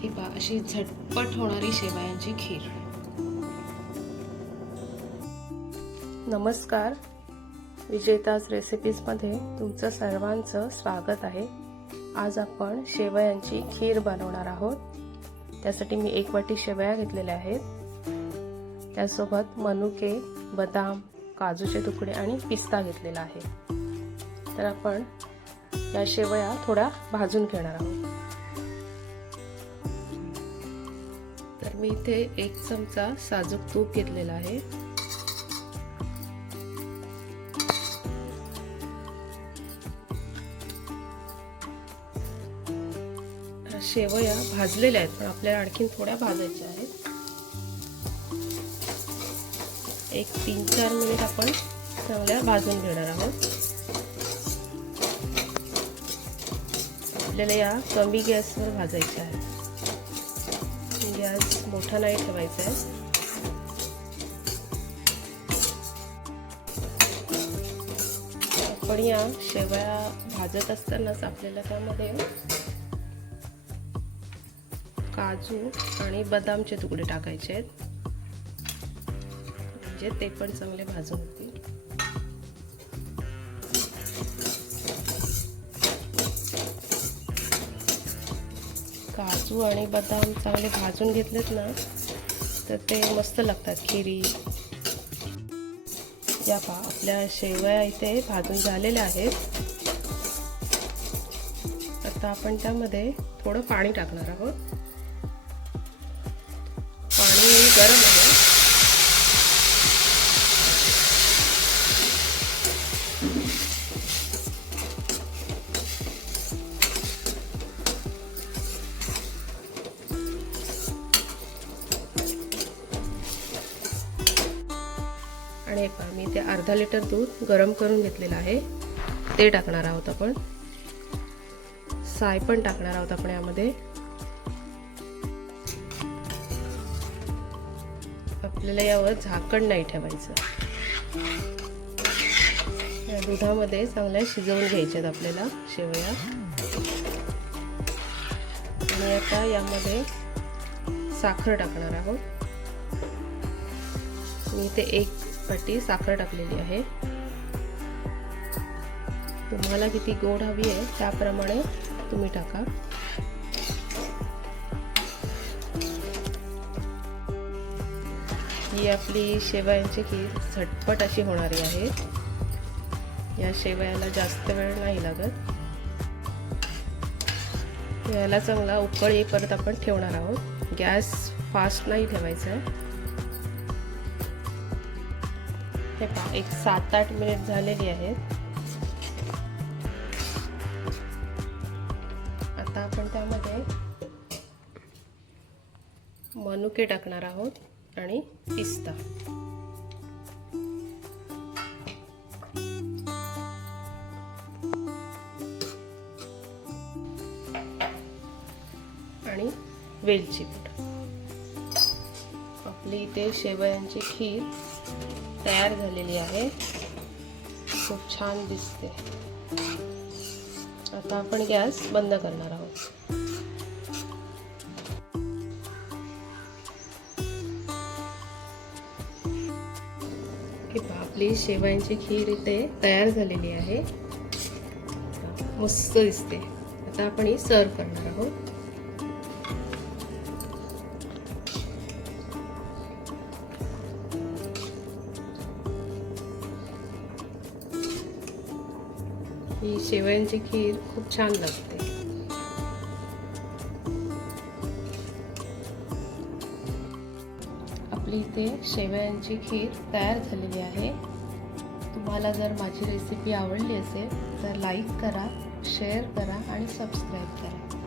ही पा अशी झटपट होणारी शेवयांची खीर. नमस्कार. विजेताज रेसिपीजमध्ये तुमचं सर्वांचं स्वागत आहे. आज आपण शेवयांची खीर बनवणार आहोत. त्यासाठी मी एक वाटी शेवया घेतलेल्या आहेत. त्यासोबत मनुके बदाम काजूचे तुकडे आणि पिस्ता घेतलेला आहे. तर आपण या शेवया थोड्या भाजून घेणार आहोत. तर मी इथे एक चमचा साजूक तूप घेतलेला आहे. शेवया भाजलेल्या आहेत पण आपल्याला आणखीन थोड्या भाजायच्या आहेत. एक तीन चार मिनिट आपण चांगल्या भाजून घेणार आहोत. आपल्याला या कमी गॅसवर भाजायच्या आहेत. गॅस मोठा नाही ठेवायचा आहे. आपण या शेवया भाजत असतानाच आपल्याला त्यामध्ये काजू आणि बदामचे तुकडे टाकायचे आहेत. म्हणजे ते पण चांगले भाजून होतील. काजू आणि बदाम चांगले भाजून घेतलेत ना तर ते मस्त लागतात खिरी. या पा आपल्या शेवया इथे भाजून झालेल्या आहेत. आता आपण त्यामध्ये थोडं पाणी टाकणार आहोत. आणि पहा मी ते अर्धा लिटर दूध गरम करून घेतलेलं आहे. ते टाकणार आहोत आपण. साय पण टाकणार आहोत आपण यामध्ये. आपल्याला यावर झाकण नाही ठेवायचं. या दुधामध्ये चांगल्या शिजवून घ्यायच्यात आपल्याला शेवया. आणि आता यामध्ये साखर टाकणार आहोत. मी ते एक पट्टी साखर टाकलेली आहे. तुम्हाला किती गोड हवी आहे त्याप्रमाणे तुम्ही टाका. ही आपली शेवयांची खीर झटपट अशी होणारी आहे. या शेवयाला जास्त वेळ नाही लागत. याला चांगला उकळ येईपर्यंत आपण ठेवणार आहोत. गॅस फास्ट नाही ठेवायचा. हे पहा एक सात आठ मिनिट झालेली आहेत. आता आपण त्यामध्ये मनुके टाकणार आहोत आणि पिस्ता. आणि वेलची पूड. आपली इथे शेवयांची खीर तयार झालेली आहे. खूप छान दिसते. आता आपण गॅस बंद करणार आहोत. आपली शेवयांची खीर इथे तयार झालेली आहे. मस्त दिसते. आता आपण ही सर्व करणार आहोत. ही शेवयांची खीर खूप छान लागते. आपली इथे शेवयांची खीर तयार झालेली आहे. तुम्हाला जर माझी रेसिपी आवडली असेल तर लाईक करा शेअर करा आणि सबस्क्राईब करा.